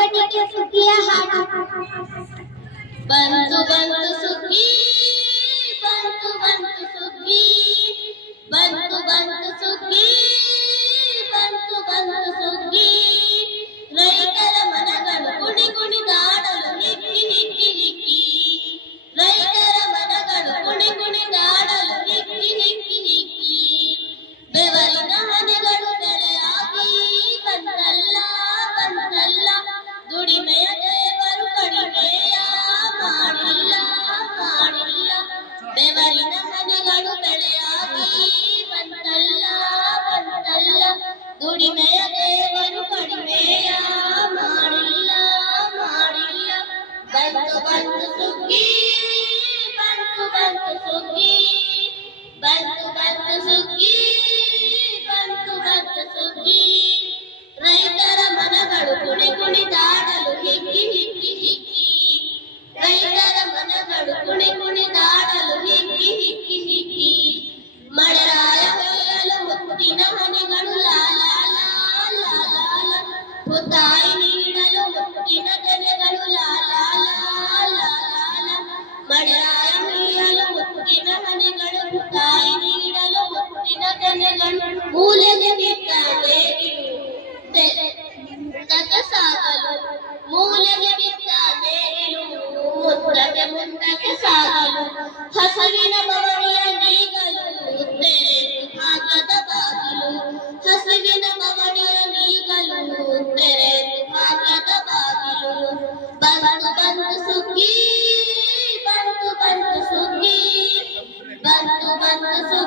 ಚಟುವಟಿಕೆ ಸುಗ್ಗಿಯ ಹಾಡು ಬಂತು ಬಂತು ಸುಗ್ಗಿ ಬಂತು ಬಂತು ಬಂತು ಸುಗ್ಗಿ ಬಂತು ಬಂತು ಸುಗ್ಗಿ ಬಂತು ಬಂತು ಸುಗ್ಗಿ ಬಂತು ಬಂತು ಸುಗ್ಗಿ ರೈತರ ಮನಗಳು ಕುಣಿ ಕುಣಿದಾಡಲು ಹಿಕ್ಕಿ ಹಿಕ್ಕಿ ಹಿಕ್ಕಿ ರೈತರ ಮನಗಳು ಕುಣಿ ಕುಣಿದಾಡಲು ಹಿಕ್ಕಿ ಹಿಕ್ಕಿ ಹಿಕ್ಕಿ ಮಳೆರಾಯ ಹೊಯ್ಯಲು ಮುತ್ತಿನ ಹನಿಗಳು ಲಾಲ ಲಾಲ ಹುತ್ತಾಯಿ ಮಳೆರಾಯ ಹೊಯ್ಯಲು ಮುತ್ತಿನ ಹನಿಗಳು But the